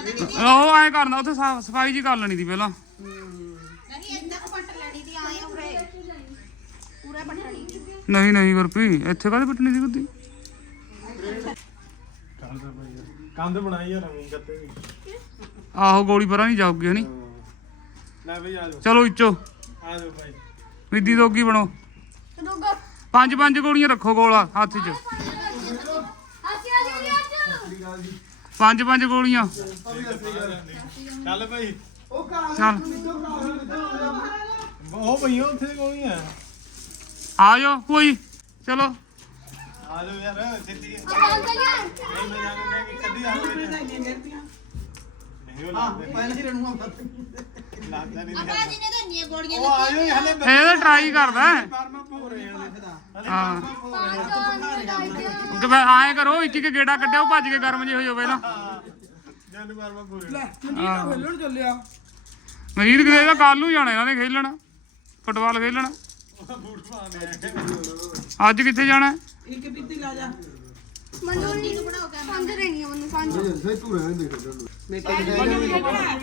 ਉਹ ਐ ਕਰਨਾ ਉੱਥੇ ਸਾਫ਼ ਸਫ਼ਾਈ ਜੀ ਕਰ ਲੈਣੀ ਦੀ ਪਹਿਲਾਂ। ਨਹੀਂ ਇੰਨਾ ਕੁ ਪੱਟ ਲੈਣੀ ਦੀ ਆਏ ਉਰੇ। ਪੂਰਾ ਪੱਟਣੀ ਨਹੀਂ ਨਹੀਂ ਗੁਰਪੀ ਇੱਥੇ ਕਾਹਦੇ ਪੱਟਣੀ ਦੀ ਗੁੱਦੀ? ਕੰਧ ਬਣਾਈ ਆ ਨਵੀਂ ਗੱਤੇ ਦੀ। ਆਹੋ ਗੋਲੀ ਪਰਾਂ ਨਹੀਂ ਜਾਊਗੀ ਹਣੀ ਲੈ ਬਈ ਆ ਜਾਓ। ਚਲੋ ਇੱਚੋ। ਆ ਜਾਓ ਭਾਈ। ਵਿਧੀ ਦੋਗੀ ਬਣੋ। ਪੰਜ ਪੰਜ ਗੋਲੀਆਂ ਰੱਖੋ ਗੋਲਾ ਹੱਥ 'ਚ। ਪੰਜ ਪੰਜ ਗੋਲੀਆਂ। ਚੱਲ ਭਾਈ। ਚੱਲ। ਉਹ ਭਈਓ ਉੱਥੇ ਕੋਈ ਆ ਜਾਓ ਕੋਈ। ਚਲੋ। ਆ ਜਾਓ ਯਾਰ ਸਿੱਧੀ। ਉਹ ਲੱਗਦਾ ਨਹੀਂ ਜੀ ਨੇ ਤਾਂ ਇੰਨੀਆਂ ਗੋਲੀਆਂ ਉਹ ਆ ਜਾਓ ਹਲੇ ਇਹ ਤਾਂ ਟਰਾਈ ਕਰਦਾ। ਹੈ। ਪਰਮਾ ਭੋ ਰਹੇ ਆ ਹਲੇ। ਹਾਂ। ਪਰਮਾ ਭੋ ਰਹੇ ਆ ਕਿ ਮੈਂ ਆਏ ਕਰੋ ਇੱਕ ਇੱਕ ਗੇੜਾ ਕੱਢਿਓ ਭੱਜ ਕੇ ਗਰਮ ਜੇ ਹੋ ਜਾਓ ਪਹਿਲਾਂ। ਜਨ ਪਰਮਾ ਭੋ ਰਹੇ ਆ। ਖੇਲਣ ਚੱਲਿਆ। ਮਰੀਦ ਕਿਤੇ ਦਾ ਕੱਲ ਨੂੰ ਜਾਣਾ ਇਹਨਾਂ ਨੇ ਖੇਲਣਾ। ਫੁੱਟਬਾਲ ਖੇਲਣਾ। ਉਹ ਬੂਟ ਅੱਜ ਕਿੱਥੇ ਜਾਣਾ? ਇੱਕ ਪੀਤੀ ਲਾ ਜਾ। ਮੰਡੀ ਨੂੰ ਬਣਾਓ ਕੇ ਪੰਜ ਰਹਿਣੀਆਂ ਮੈਨੂੰ। ਪੰਜ ਲੈ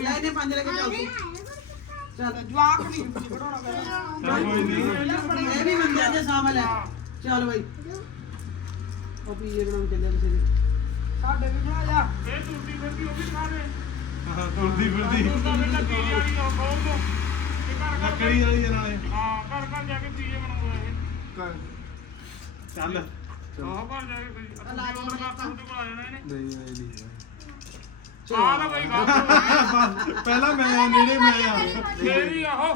ਇਹਨੇ ਪੰਜ ਲੈ ਕੇ ਚੱਲ ਤੂੰ। ਚੱਲ ਜਵਾਕ ਨਹੀਂ ਬਣਾਉਣਾ ਪੈਣਾ। ਇਹ ਵੀ ਮੰਨਿਆ ਜੇ ਸਾਹਮਣੇ ਲੈ ਚੱਲ ਬਈ। ਉਹ ਪੀਏ ਬਣਾਉਣ ਚੱਲਿਆ ਤੁਸੀਂ। ਸਾਡੇ ਵੀ ਬਣਾ ਜਾ। ਇਹ ਤੁਰਦੀ ਫਿਰਦੀ ਉਹ ਵੀ ਸਾਰੇ। ਹਾਂ ਤੁਰਦੀ ਫਿਰਦੀ ਤਾਂ ਦੋ ਤੇ ਲੱਕੜੀ ਵਾਲੀ ਨਾਲੇ ਹਾਂ ਘਰ ਘਰ ਜਾ ਕੇ ਪੀਏ ਬਣਾਉਂਦਾ ਇਹ। ਚੱਲ। ਆਹ ਘਰ ਜਾ ਕੇ ਕੋਈ ਅੱਧਾ ਕਿਲੋਮੀਟਰ ਕਰਤਾ ਉਹਦੇ ਕੋਲ ਆ ਜਾਣਾ ਇਹਨੇ ਨਹੀਂ ਆਈ ਨਹੀਂ। ਆਹ ਤਾਂ ਬਈ ਗੱਲ ਪਹਿਲਾਂ ਮੈਂ ਨੇੜੇ ਮੈਂ ਆ। ਮੇਰੀ ਆਹੋ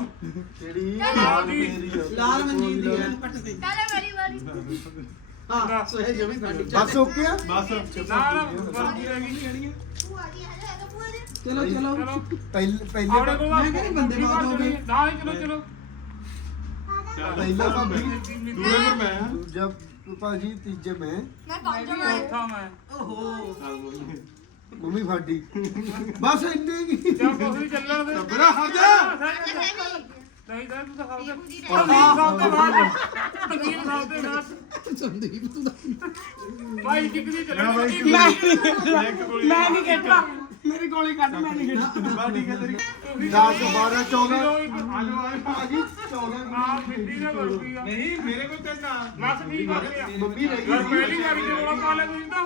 ਲਾਲ ਮਨਜੀਤ ਦੀ ਹੈ ਪੱਟ ਤੇ ਪਹਿਲੇ ਵਾਰੀ ਵਾਰੀ ਹਾਂ ਸੋਹੇ ਜਮੀ ਸਾਡੀ ਬਸ ਓਕੇ ਆ? ਬਸ। ਨਾ ਨਾ ਵਰਦੀ ਰਹਿ ਗਈ। ਭੂਆ ਜੀ ਹੈ ਹੈਗਾ ਭੂਆ ਜੀ ਚਲੋ ਚਲੋ। ਚਲੋ। ਪਹਿਲੇ ਪਹਿਲੇ ਆਪਣੇ ਕੋਲ ਮੈਂ ਕਹਿੰਦੀ ਬੰਦੇ ਬਹੁਤ ਹੋ ਗਏ। ਨਾ ਹੀ ਚਲੋ ਚਲੋ। ਪਹਿਲਾ ਭਾਬੀ। ਦੂਰੇ ਪਰ ਮੈਂ ਆ ਦੂਜਾ ਭਾਜੀ ਤੀਜੇ ਮੈਂ। ਮੈਂ ਪੰਜ ਮਾਰ ਚੌਥਾ ਮੈਂ। ਓਹੋ। ਮੰਮੀ। ਫਾਡੀ ਬਸ ਇੰਨੇ ਕੀ। ਚੱਲ ਕੁਛ ਨਹੀਂ ਚੱਲਣ ਦੇ। ਬਰਾ ਹਟ ਜਾ। ਨਹੀਂ ਤਾਂ ਤੂੰ ਤਾਂ ਖਾਓ ਤੇ ਸਾਹਿਬ ਤੇ ਬਾਅਦ ਤਕੀਰ ਸਾਹਿਬ ਤੇ ਬਾਅਦ ਸੰਦੀਪ ਤੂੰ ਤਾਂ ਚੱਲਣ? ਬਾਈ ਇੱਕ ਗੋਲੀ ਮੈਂ ਨਹੀਂ ਖੇਡਣਾ। ਮੇਰੀ ਗੋਲੀ ਕੱਢ ਮੈਂ ਨਹੀਂ ਖੇਡਣਾ। ਬਾ ਠੀਕ ਹੈ ਤੇਰੀ 10 12 14 ਆਲੂ ਆਲੂ ਭਾਜੀ 14 ਆ ਫਿੱਟੀ ਨਾ ਵਰਦੀ ਆ। ਨਹੀਂ ਮੇਰੇ ਕੋਲ ਤੇ ਨਾ ਬਸ ਠੀਕ ਆ ਮੰਮੀ ਰਹਿ ਗਈ। ਪਹਿਲੀ ਵਾਰੀ ਤੇ ਰੋਲਾ ਪਾ ਲਿਆ ਤੁਸੀਂ ਤਾਂ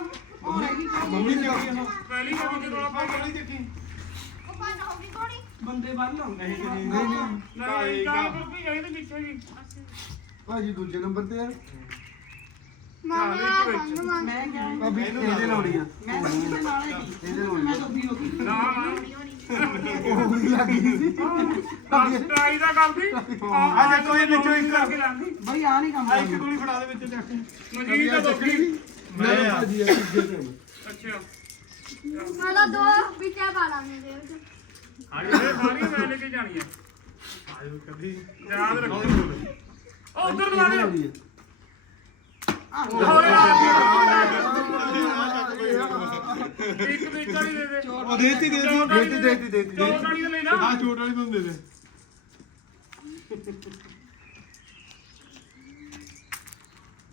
ਮੰਮੀ ਨੇ ਕਹੀ ਨਾ। ਪਹਿਲੀ ਵਾਰੀ ਤੇ ਰੋਲਾ ਪਾ ਲਿਆ। ਗੋਲੀ ਦੇਖੀ? ਉਹ ਬੰਦ ਹੋ ਗਈ ਗੋਲੀ ਬੰਦੇ ਬੰਨ ਲਓ ਨਹੀਂ ਨਹੀਂ ਨਹੀਂ ਜਾਈ ਤੇ ਪਿੱਛੇ ਜੀ। ਭਾਜੀ ਦੂਜੇ ਨੰਬਰ ਤੇ ਆ। ਮਾਮਾ ਪੰਜ ਮਾਰ ਮੈਂ ਕਿਹਾ ਭਾਬੀ ਇਹਦੇ ਲਾਉਣੀ ਆ। ਮੈਂ ਤਾਂ ਕਿਤੇ ਨਾਲ ਹੀ ਇਹਦੇ ਲਾਉਣੀ ਮੈਂ ਤਾਂ ਵੀ ਹੋ ਗਈ। ਨਾ ਉਹ ਵੀ ਲੱਗ ਗਈ ਸੀ ਨਾ ਟਰਾਈ ਦਾ ਕਰਦੀ ਆ ਜਾ ਕੋਈ ਵਿੱਚੋਂ ਇੱਕ ਕਰਕੇ ਲਾਂਦੀ ਬਈ ਆ ਨਹੀਂ ਕੰਮ ਆ ਇੱਕ ਕਰਨਾ ਗੋਲੀ ਫੜਾ ਦੇ ਵਿੱਚ ਜਾ ਕੇ ਮਜੀਦ ਤਾਂ ਦੋਖੀ ਮੈਂ ਆ ਭਾਜੀ ਆ ਤੀਜੇ ਤੇ ਅੱਛਾ ਮਾਲਾ ਦੋ ਬਿਟਾ ਪਾ ਲਾਂਗੇ ਦੇ ਵਿੱਚ ਇਹ ਸਾਰੀਆਂ ਮੈਂ ਲੈ ਕੇ ਜਾਣੀਆਂ ਆਇਓ ਕਦੀ ਯਾਦ ਰੱਖੋ ਬੋਲ ਉਹ ਉਧਰ ਦਵਾ ਦੇ ਲਾਉਣੀ ਆ ਦੇ ਦੇ। ਉਹ ਦੇਤੀ ਦੇਤੀ ਦੇਤੀ ਦੇਤੀ ਦੇਤੀ। ਚੌਕ ਵਾਲੀ ਤਾਂ ਆ ਛੋਟ ਵਾਲੀ ਤੁਹਾਨੂੰ ਦੇ ਦੇ।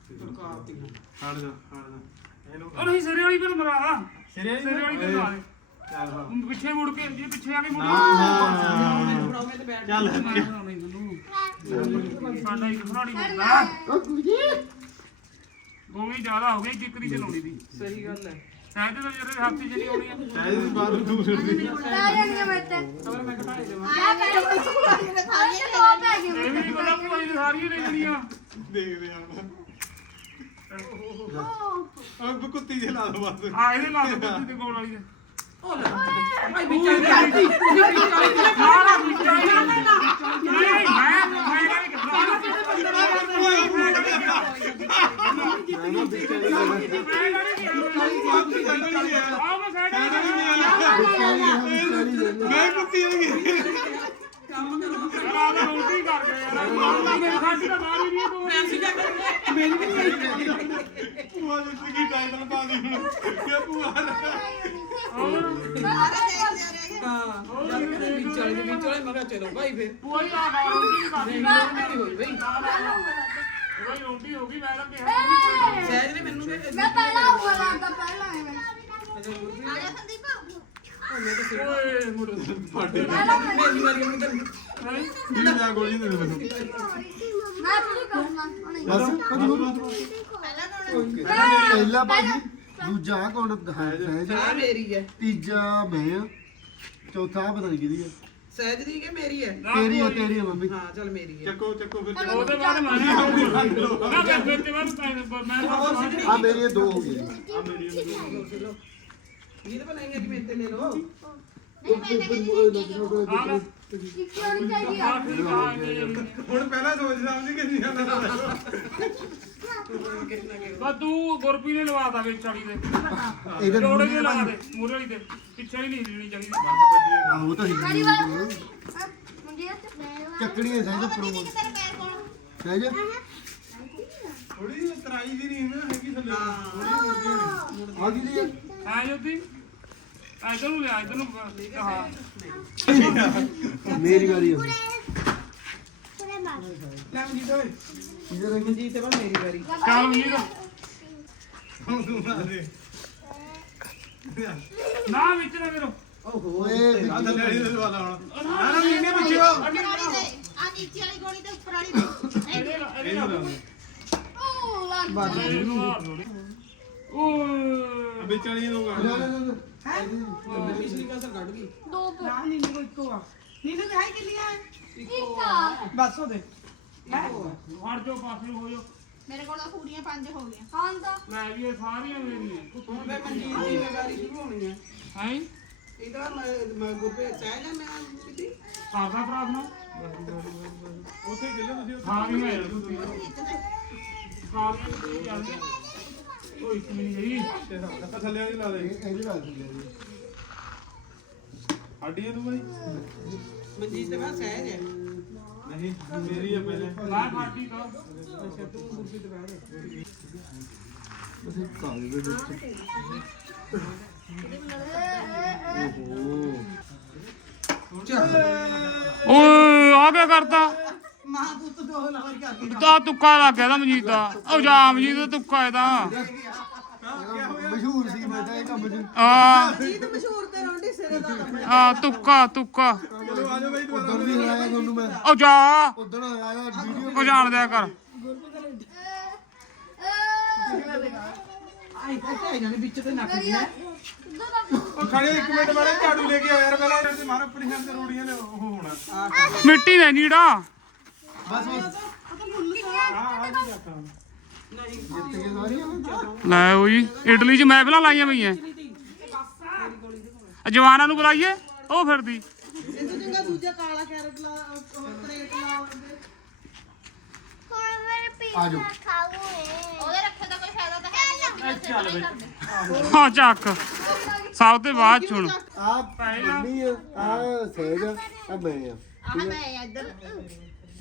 ਹਟ ਜਾ ਹਟ ਜਾ। ਇਹਨੂੰ ਉਹ ਨਹੀਂ ਸਿਰੇ ਵਾਲੀ ਫਿਰ ਮਰਾ। ਸਿਰੇ ਸਿਰੇ ਵਾਲੀ ਤੇ ਮਰਾ ਦੇ ਚੱਲ ਹਾਂ। ਪਿੱਛੇ ਮੁੜ ਕੇ ਜੇ ਪਿੱਛੇ ਆ ਕੇ ਮੁੜ ਬੈਠ ਚੱਲ ਸਾਡਾ ਇੱਕ ਫਰਾੜੀ ਬੰਦਾ ਉਹ ਕੁਜੀ ਗੋਲੀ ਜ਼ਿਆਦਾ ਹੋ ਗਈ ਕਿੱਕ ਦੀ ਚਲਾਉਣੀ ਦੀ। ਸਹੀ ਗੱਲ ਹੈ। ਕਹਿੰਦੇ ਤਾਂ ਜਿਹੜੇ ਹੱਥ ਆਉਣੀ ਆ। ਦੀ ਬਾਤ ਤੂੰ। ਲੈ ਮੈਂ ਆ ਕੋਲ ਦੋ ਪੈ ਇਹ ਵੀ ਨਹੀਂ ਪਤਾ ਸਾਰੀਆਂ ਦੇਖਦੇ ਆ। ਹੁਣ ਉਹ ਕੁੱਤੀ ਜੇ ਲਾ ਦੋ ਬਸ। ਆ ਇਹਦੇ ਲਾ ਦੇ ਬੱਤੀ ਤੇ ਗੋਲ ਵਾਲੀ ਦੇ। ਉਹ ਲੈ ਭਾਈ ਵਿੱਚ ਆ ਕਰਦੀ ਨਾ ਨਾ ਆਈ ਨਹੀਂ ਮੈਂ ਮੈਂ ਨਹੀਂ ਕਰਦਾ ਮੈਂ ਕਰਦਾ ਕੁੱਤੀ ਨਹੀਂ ਕੰਮ ਕਰੋ ਤਾਂ ਉਲਟੀ ਕਰ ਗਿਆ ਯਾਰ ਮੇਰੇ ਸਾਡੀ ਤਾਂ ਹੀ ਨਹੀਂ ਤੂੰ ਮੈਨੂੰ ਵੀ ਨਹੀਂ ਭੂਆ ਜੀ। ਕੀ ਟਾਈਟਲ ਪਾ ਦੀ ਹੁਣ ਕਿ ਭੂਆ ਹਾਂ ਜਦ ਕਹਿੰਦੇ ਵਿੱਚ ਵਾਲੇ ਦੇ ਵਿੱਚ ਵਾਲੇ ਮੈਂ ਕਿਹਾ ਚਲੋ ਭਾਈ ਫਿਰ ਕੋਈ ਗਾ ਉਲਟੀ ਕਰ ਨਹੀਂ ਨਹੀਂ ਹੋਈ ਬਈ ਕੋਈ ਉਲਟੀ ਹੋ ਗਈ ਮੈਂ ਤਾਂ ਕਿਹਾ ਸਹਿਜ ਨੇ ਮੈਨੂੰ ਵੀ ਮੈਂ ਪਹਿਲਾਂ ਉੱਪਰ ਆਂਦਾ ਪਹਿਲਾਂ ਐਵੇਂ ਆ ਜਾ ਸੰਦੀਪ ਮੈਂ ਤਾਂ ਸਿਰ ਓਏ ਮੁੰਡੇ ਮੇਰੀ ਵਾਰੀ ਮੁੰਡੇ ਵੀ ਜਾ ਗੋਲੀ ਦੇ ਦੇ ਮੈਨੂੰ ਮੈਂ ਵੀ ਕਰਨਾ ਬਸ ਪਹਿਲਾਂ ਪਹਿਲਾ ਭਾਜੀ ਦੂਜਾ ਆਹ ਕੌਣ ਹੈ ਸਹਿਜ ਆ ਮੇਰੀ ਹੈ ਤੀਜਾ ਮੈਂ ਆ ਚੌਥਾ ਆਹ ਪਤਾ ਨਹੀਂ ਕਿਹਦੀ ਹੈ ਸਹਿਜ ਦੀ ਕਿ ਮੇਰੀ ਹੈ ਤੇਰੀ ਹੈ ਤੇਰੀ ਹੈ ਮੰਮੀ ਹਾਂ ਚੱਲ ਮੇਰੀ ਹੈ ਚੱਕੋ ਚੱਕੋ ਫਿਰ ਉਹਦੇ ਬਾਅਦ ਮੈਂ ਨਾ ਮੈਂ ਫਿਰ ਤੇ ਬਾਅਦ ਮੈਂ ਹੋਰ ਸਿੱਧੀ ਆ ਮੇਰੀ ਦੋ ਹੋ ਗਈ ਇਹ ਤਾਂ ਬਣਾਏਗੇ ਕਿ ਮੇਰੇ ਤੇ ਲੈ ਲਓ ਇੱਕ ਹੋਣੀ ਚਾਹੀਦੀ ਆ ਆਖਰੀ ਕਹਾ ਇਹ ਹੁਣ ਪਹਿਲਾਂ ਸੋਚ ਸਮਝ ਕੇ ਨਹੀਂ ਆਉਂਦਾ ਬਸ ਤੂੰ ਗੁਰਪੀ ਨੇ ਲਵਾਤਾ ਵਿੱਚ ਵਾਲੀ ਦੇ ਇਹਦੇ ਜੋੜੇ ਦੇ ਲਾ ਦੇ ਮੂਰੇ ਵਾਲੀ ਦੇ ਪਿੱਛੇ ਵਾਲੀ ਨਹੀਂ ਹਿੱਲਣੀ ਚਾਹੀਦੀ। ਆਹੋ ਤਾਂ ਮੇਰੀ ਹਿੱਲੀ ਜਾਂਦੀ ਹੈ। ਆ ਸਹਿਜ ਪੈਰ ਕੌਣ ਸਹਿਜ? ਥੋੜੀ ਤਰਾਈ ਜੀ ਨਹੀਂ ਨਾ ਹੈਗੀ ਥੱਲੇ। ਆ ਕਿਹਦੀ ਹੈ ਆ? ਜੋਤੀ? ਇਧਰ ਨੂੰ ਲਿਆ ਇਧਰ ਨੂੰ। ਹਾਂ। ਮੇਰੀ ਵਾਰੀ ਹੈ ਲੈ ਮਨਜੀਤ ਓਏ ਇਧਰ ਮਨਜੀਤ ਤੇ ਬਾ ਮੇਰੀ ਵਾਰੀ ਚੱਲ ਮੀਰ ਹੁਣ ਤੂੰ ਨਾ ਦੇ ਨਾ ਵਿੱਚ ਨਾ ਕਰੋ ਓਹੋ ਓਏ ਆ ਥੱਲੇ ਵਾਲੀ ਦੇ ਵਾਲਾ ਹੁਣ ਨਾ ਨਾ ਮੀਨੇ ਪਿੱਛੇ ਦੇ ਆ ਨੀਚੇ ਵਾਲੀ ਗੋਲੀ ਤੇ ਉੱਪਰ ਵਾਲੀ ਇਹਦੇ ਇਹਦੇ ਨਾਲ ਲਾ ਦੇ। ਉਹ ਲੱਗ ਇਹਨੂੰ ਮਾਰ ਥੋੜੀ ਓਏ ਵਿੱਚ ਵਾਲੀ ਨੂੰ ਕਰ ਨਾ, ਨਾ, ਨਾ, ਨਾ। ਹੈ। ਪਿਛਲੀ ਕਸਰ ਕੱਢ ਗਈ ਦੋ ਨਾ ਨੀਨੇ ਕੋ ਇੱਕੋ ਆ ਨੀਨੇ ਤੇ ਹੈ ਕਿੰਨੀਆਂ ਇੱਕ। ਬਸ ਉਹਦੇ। ਹੈ? ਹਟ ਜਾਓ ਪਾਸੇ ਨੂੰ ਹੋ ਜਾਓ। ਮੇਰੇ ਕੋਲ ਤਾਂ ਪੂਰੀਆਂ ਪੰਜ ਹੋ ਗਈਆਂ। ਹਾਂ ਤਾਂ? ਮੈਂ ਵੀ ਇਹ ਸਾਰੀਆਂ ਮੇਰੀਆਂ। ਹੁਣ ਫੇ ਮਨਜੀਤ ਦੀ ਜ਼ਿੰਮੇਵਾਰੀ ਸ਼ੁਰੂ ਹੋਣੀ ਹੈ ਹੈ? ਇਹਦਾ ਮੈਂ ਮੈਂ ਗੁਰਪੇ ਸਹਿਜ ਹੈ ਮੈਂ ਕਿਤੇ ਸਾਦਾ ਪ੍ਰਾਰਥਨਾ ਉੱਥੇ ਕਿੱਲੇ ਤੁਸੀਂ ਉੱਥੇ ਸਾਰੀਆਂ ਹੈ ਤੁਸੀਂ ਸਾਰੀਆਂ ਤੁਸੀਂ ਜਾਂਦੇ ਓਏ ਇੱਕ ਨਹੀਂ ਗਈ ਆ ਥੱਲੇ ਵਾਲੀ ਲਾ ਦੇ। ਇਹ- ਇਹਦੇ ਨਾਲ ਥੱਲੇ ਦੀ। ਹੱਡੀਆਂ ਤੂੰ ਬਾਈ? ਮਨਜੀਤ ਤੇ ਬਾ ਸਹਿਜ ਹੈ ਨਹੀਂ ਮੇਰੀ ਆ ਪਹਿਲੇ। ਮੈਂ ਫਾਟੀ ਤਾਂ। ਅੱਛਾ ਤੂੰ ਗੁਰਪੇ ਤੇ ਬਹਿ ਬਸ ਇੱਕ ਕਾਗਜ਼ ਦੇ ਵਿੱਚ। ਓਹੋ ਚੱਲ ਓਏ ਆ ਕੀ ਕਰਤਾ? ਮਾਂ ਪੁੱਤ ਦੋ ਲਾਵਰ ਕਰ ਗਈ ਤਾਂ ਤੁੱਕਾ ਲੱਗ ਗਿਆ ਤਾਂ ਮਜੀਦ ਦਾ। ਉਹ ਜਾ ਮਜੀਦ ਦਾ ਤੁੱਕਾ ਇਹਦਾ। ਮਸ਼ਹੂਰ ਸੀ ਮੈਂ ਤਾਂ ਇਹ ਕੰਮ ਚ। ਆ। ਮਨਜੀਤ ਮਸ਼ਹੂਰ ਤੇ ਰੌਂਡੀ ਸਿਰੇ ਦਾ ਕੰਮ ਹੈ। ਆ ਤੁੱਕਾ ਤੁੱਕਾ। ਚਲੋ ਆ ਜਾਓ ਬਾਈ ਦੁਬਾਰਾ। ਉਦੋਂ ਵੀ ਹਰਾਇਆ ਤੁਹਾਨੂੰ ਮੈਂ। ਉਹ ਜਾ। ਉਦੋਂ ਹਰਾਇਆ ਵੀਡੀਓ। ਉਹ ਜਾਣ ਦਿਆ ਕਰ। ਆਈ ਇੱਥੇ ਜਾਣੇ ਵਿੱਚ ਤੇ ਨੱਕ ਦੀ ਹੈ ਦੋ ਦਾ ਉਹ ਖੜੇ ਇੱਕ ਮਿੰਟ ਵਾਲੇ ਝਾੜੂ ਲੈ ਕੇ ਆਓ ਯਾਰ ਪਹਿਲਾਂ ਇਹਨਾਂ ਤੇ ਮਾਰ ਆਪਣੀ hand ਤੇ ਰੋੜੀਆਂ ਨੇ ਉਹ ਹੋਣਾ। ਮਿੱਟੀ ਨੇ ਨੀੜਾ। ਬਸ। ਬਸ ਨਹੀਂ ਜਿੱਤ ਗਏ ਸਾਰੀਆਂ ਲੈ ਓਏ ਇਟਲੀ ਚ ਮਹਿਫਲਾਂ ਲਾਈਆਂ ਪਈਆਂ। ਆ ਜਵਾਨਾਂ ਨੂੰ ਬੁਲਾਈਏ ਉਹ ਫਿਰਦੀ। ਇਹ ਤੋਂ ਚੰਗਾ ਦੂਜਾ ਕਾਲਾ ਕੈਰਟ ਲਾ ਉਹ- ਉਹ ਕਰੇਟ ਲਾ ਉਹਦੇ। ਆ ਜਾਓ। ਉਹਦੇ ਰੱਖੇ ਦਾ ਕੋਈ ਫਾਇਦਾ ਤਾਂ ਹੈ ਨਹੀਂ ਚੱਲ ਬਈ ਹਾਂ ਚੱਕ। ਸਭ ਤੇ ਬਾਅਦ ਚੁਣ ਆ ਮੰਮੀ ਆ ਆ ਸਹਿਜ ਆ ਆ ਮੈਂ ਆ। ਆਹ ਮੈਂ ਇੱਧਰ।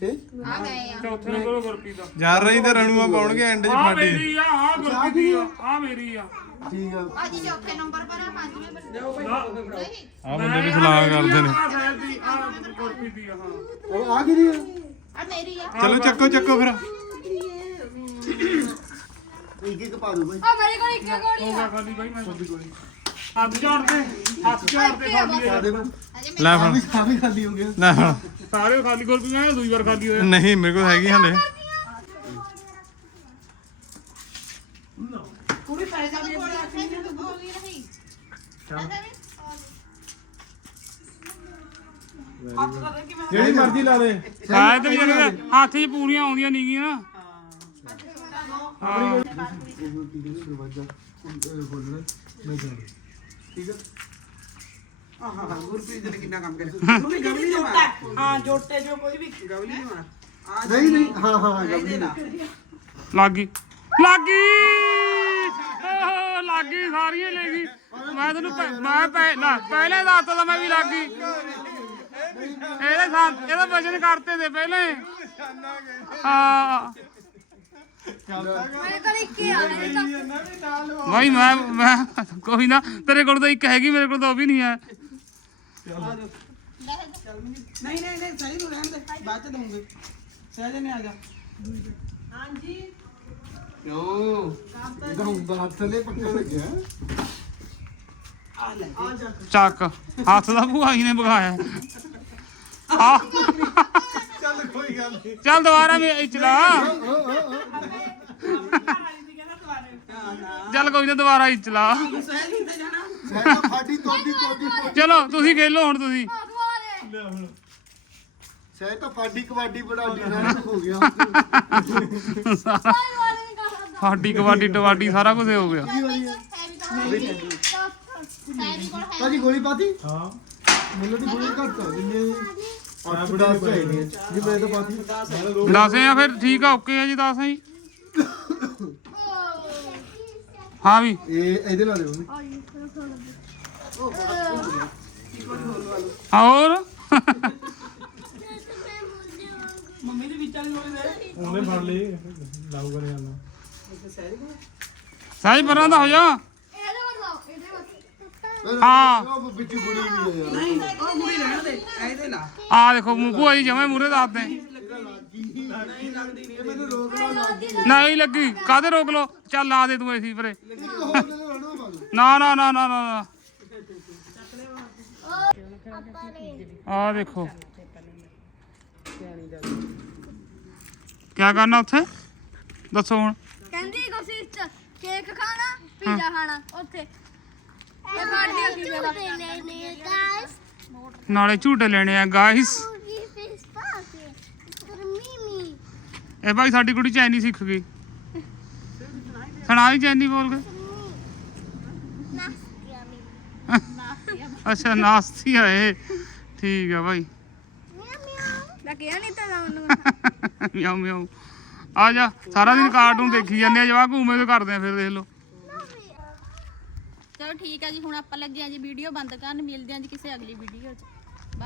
ਆ ਚੌਥੇ ਨੰਬਰ ਗੁਰਪ੍ਰੀਤ ਦਾ ਯਾਰ ਰਹੀ ਤੇ ਰਣੂਆ ਪਾਉਣਗੇ ਐਂਡ 'ਚ ਆ ਫਾਟੀ। ਮੇਰੀ ਆ ਆ ਗੁਰਪ੍ਰੀਤ ਦੀ ਆ ਆ ਮੇਰੀ ਆ। ਠੀਕ ਆ। ਅੱਜ ਚੌਥੇ ਨੰਬਰ ਪਰ ਆ ਪੰਜਵੇਂ ਪਰ। ਨਹੀਂ। ਆ ਬੰਦੇ ਵੀ ਸਲਾਹ ਕਰਦੇ ਨੇ। ਆ ਸਾਹਿਬ ਦੀ ਆ ਗੁਰਪ੍ਰੀਤ ਦੀ ਆ ਹਾਂ। ਉਹ ਆ ਕਿਹਦੀ ਆ? ਆ ਮੇਰੀ ਆ। ਚਲੋ ਚੱਕੋ ਚੱਕੋ ਫਿਰ। ਇੱਕ ਇੱਕ ਪਾ ਦੋ ਬਾਈ ਆ ਮੇਰੇ ਕੋਲ ਇੱਕ ਗੋਲੀ ਹੋ ਗਿਆ ਖਾਲੀ ਬਾਈ ਮੈਂ ਹੱਥ ਝਾੜਦੇ ਹੱਥ ਖਾਲੀ ਆ। ਦੇ ਮੈਂ ਅਜੇ ਲੈ ਆ ਫੜ ਵੀ ਆ ਵੀ ਖਾਲੀ ਹੋ ਗਿਆ ਨਾ ਫੜ। ਸਾਰੇ ਖਾਲੀ ਗੁਰਪ੍ਰੀਤ ਮੈਂ ਦੂਜੀ ਵਾਰ ਖਾਲੀ ਹੋਇਆ ਨਹੀਂ ਮੇਰੇ ਕੋਲ ਹੈਗੀ ਹਲੇ। ਪੈਸਾ ਵੀ ਕੋਲ ਰੱਖੇ ਤੇ ਹੋ ਗਈ ਨਹੀਂ ਲਾ ਜਿਹੜੀ ਮਰਜ਼ੀ ਲਾ ਦੇ। ਸ਼ਾਇਦ ਵੀ ਜਿਹੜੇ ਹੱਥ 'ਚ ਪੂਰੀਆਂ ਆਉਂਦੀਆਂ ਨਹੀਂ ਗੀਆਂ ਨਾ ਹਾਂ। ਉਹ ਕੀ ਕਹਿੰਦੇ ਦਰਵਾਜ਼ਾ ਖੋਲਣਾ ਮੈਂ ਜਾ ਰਿਹਾ। ਠੀਕ ਆ? ਹਾਂ ਗੁਰਪ੍ਰੀਤ ਨੇ ਕਿੰਨਾ ਕੰਮ ਕਰਿਆ। ਤੂੰ ਵੀ ਗਵਲੀ ਦੇ ਮਾਰ। ਹਾਂ ਜੋਟੇ ਜੋ ਕੋਈ ਵੀ ਗਵਲੀ ਦੇ ਮਾਰ। ਆ ਨਹੀਂ ਨਹੀਂ ਹਾਂ ਹਾਂ ਹਾਂ ਇਹਦੇ ਗੱਲ ਨਾਲ ਲੱਗੀ। ਲੱਗੀ! ਓਹ, ਲੱਗੀ ਸਾਰੀਆਂ ਹੀ ਲੈ ਗਈ। ਮੈਂ ਤੈਨੂੰ ਪਹਿ- ਮੈਂ ਪਹਿ- ਨਾ, ਪਹਿਲੇ ਦੱਸਤਾ ਤਾਂ ਮੈਂ ਵੀ ਲੱਗੀ। ਇਹਦੇ ਸਾਥ ਇਹਦਾ ਵਜਨ ਕਰਤੇ ਦੇ ਪਹਿਲੇ। ਹਾਂ। ਮੇਰੇ ਕੋਲ ਇੱਕ ਹੀ ਆ ਮੇਰੇ ਤਾਂ ਭਾਈ ਮੈਂ ਮੈਂ ਕੋਈ ਨਾ ਤੇਰੇ ਕੋਲ ਤਾਂ ਇੱਕ ਹੈਗੀ ਮੇਰੇ ਕੋਲ ਤਾਂ ਉਹ ਵੀ ਨਹੀਂ ਹੈ। ਨਹੀਂ ਨਹੀਂ ਨਹੀਂ ਸਹੀ ਨੂੰ ਰਹਿਣ ਦੇ ਬਾਅਦ ਚ ਦਊਂਗੇ ਸਹਿਜ ਨੇ ਆ ਜਾ ਹਾਂਜੀ ਕਿਉਂ ਇਹਦਾ ਹੁੰਦਾ ਹੱਥ ਥੱਲੇ ਪੱਕਾ ਲੱਗਿਆ ਆ ਲੈ ਚੱਕ ਹੱਥ ਦਾ ਭੂਆਈ ਨੇ ਬਗਾਇਆ ਆ ਚੱਲ ਕੋਈ ਗੱਲ ਨਹੀਂ ਚੱਲ ਦੁਬਾਰਾ ਮੈਂ ਚਲਾ ਚੱਲ ਕੋਈ ਨਾ ਦੁਬਾਰਾ ਹੀ ਚਲਾ ਸਹਿਜ ਕਿੱਥੇ ਜਾਣਾ ਮੈਂ ਤਾਂ ਫਾਡੀ ਤੋਦੀ ਤੋਦੀ ਚਲੋ ਤੁਸੀਂ ਖੇਲੋ ਹੁਣ ਤੁਸੀਂ। ਸਹਿ ਤਾਂ ਫਾਡੀ ਕਬੱਡੀ ਬੜਾਡੀ ਨਾਲ ਹੋ ਗਿਆ। ਸਾਡੀ ਕਬੱਡੀ ਟਵਾਡੀ ਸਾਰਾ ਕੁਝ ਹੋ ਗਿਆ। ਭਾਜੀ ਗੋਲੀ ਪਾਤੀ? ਹਾਂ। ਮੈਨੂੰ ਦੀ ਗੋਲੀ ਘੱਟ ਆ ਜਿੰਨੇ 8 10 ਚਾਹੀਦੀ ਜੀ ਮੈਂ ਤਾਂ ਪਾਤੀ। ਦੱਸੇ ਆ ਫਿਰ ਠੀਕ ਆ ਓਕੇ ਆ ਜੀ ਦੱਸ ਜੀ। ਹਾਂ ਵੀ। ਇਹ ਇਹਦੇ ਨਾਲ ਦੇਵਾਂਗੇ ਹਾਂ ਹੋਰ? ਮੰਮੀ ਦੇ ਵਿੱਚ ਵਾਲੀ ਗੋਲੀ ਦੇ ਉਹਨੇ ਫੜ ਲਈ। ਲਾਊਗਾ ਨਹੀਂ ਆਣਾ ਸਹਿਜ ਕੋਲ ਸਾਈ ਪਰਾਂ ਦਾ ਹੋ ਜਾ। ਹਾਂ। ਉਹ ਵਿੱਚ ਗੋਲੀ ਵੀ ਹੈ ਯਾਰ। ਨਹੀਂ ਉਹ ਗੋਲੀ ਰਹਿਣ ਦੇ। ਇਹਦੇ ਲਾ ਆ ਦੇਖੋ ਮੂੰਹ ਭੂਆ ਜੀ ਜਮੇ ਮੂਰੇ ਦੱਸਦੇ। ਨਹੀਂ ਲੱਗਦੀ ਨਹੀਂ ਮੈਨੂੰ ਰੋਕ ਲਾ। ਲੱਗ ਗਈ ਨਹੀਂ ਲੱਗੀ। ਕਾਦੇ ਰੋਕ ਲੋ ਚੱਲ ਲਾ ਦੇ ਤੂੰ ਏਸੀ ਪਰੇ। ਨਾ ਨਾ ਨਾ ਨਾ ਨਾ ਨਾ ਆਪਾਂ ਨੇ। ਆ ਦੇਖੋ। ਕੀ ਕਰਨਾ ਉੱਥੇ? ਦੱਸੋ ਹੁਣ। ਕਹਿੰਦੀ ਕੋਸ਼ਿਸ਼ ਚ ਕੇਕ ਖਾਣਾ ਪੀਜ਼ਾ ਖਾਣਾ ਉੱਥੇ। ਤੇ ਮੇਰਾ ਗਾਇਸ ਨਾਲੇ ਝੂਟੇ ਲੈਣੇ ਆ ਗਾਇਸ ਮੀਮੀ ਇਹ ਭਾਈ ਸਾਡੀ ਕੁੜੀ ਚਾਈਨੀ ਸਿੱਖ ਗਈ। ਸੁਣਾ ਚਾਈਨੀ ਬੋਲ ਕੇ। ਨਾਸਤੀਆ ਮੀ ਅੱਛਾ ਨਾਸਤੀ ਆ ਇਹ। ਠੀਕ ਆ ਭਾਈ। ਮਿਆਉ ਮਿਆਉ। ਮੈਂ ਆ ਜਾ ਸਾਰਾ ਦਿਨ ਕਾਰਟੂਨ ਦੇਖੀ ਜਾਂਦੇ ਆ ਜਵਾਕ ਘੁੰਮੇ ਤੋਂ ਕਰਦੇ ਆ ਫਿਰ ਦੇਖ ਲਓ। ਚਲੋ ਠੀਕ ਹੈ ਜੀ ਹੁਣ ਆਪਾਂ ਲੱਗੇ ਆ ਜੀ ਵੀਡੀਓ ਬੰਦ ਕਰਨ। ਮਿਲਦੇ ਆ ਜੀ ਕਿਸੇ ਅਗਲੀ ਵੀਡੀਓ 'ਚ।